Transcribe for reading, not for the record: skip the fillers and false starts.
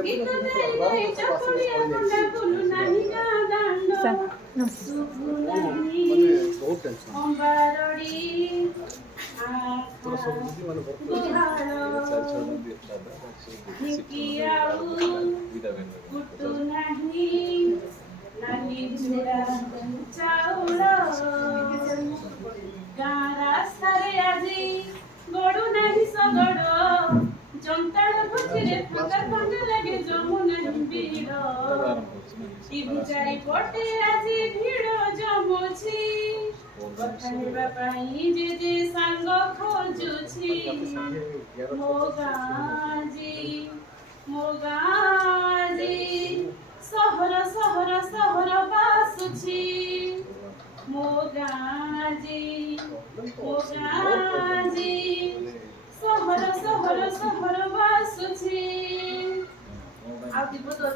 ଗୀତ ଗାଇ ଗାଇ ଚକୁଳିଆ ମୁଣ୍ଡା ବୁଲୁ ନାହିଁ ଗାଁ ଦାଣ୍ଡ ଶୁଭୁ ନାହିଁ ଅମ୍ବାରଡ଼ି ଆଖା ଗୁହାଳ ଢିଙ୍କି ଆଉ କୁଟୁ ନାହିଁ ନାଲି ଚୁଡ଼ା ଚାଉଳ ଗାଁ ରାସ୍ତାରେ ଆଜି ଗଡୁ ନାହିଁ ଶଗଡ଼ ଜନ୍ତାଳ ଭୋଜିରେ ଫାଙ୍କା ଫାଙ୍କା ଲାଗେ ଯମୁନାହିଁ ଭିଡ଼ ଟିଭି ଚାରିପଟେ ଆଜି ଭିଡ଼ ଜମୁଛି କଥା ହେବା ପାଇଁ ଯେ ସାଙ୍ଗ ଖୋଜୁଛି ମୋ ଗାଁ ସହର ସହର ସହର ବାସୁଛି ମୋ ଗାଁ ସହର ସହର ସହର ବାସୁଛି ଆଉ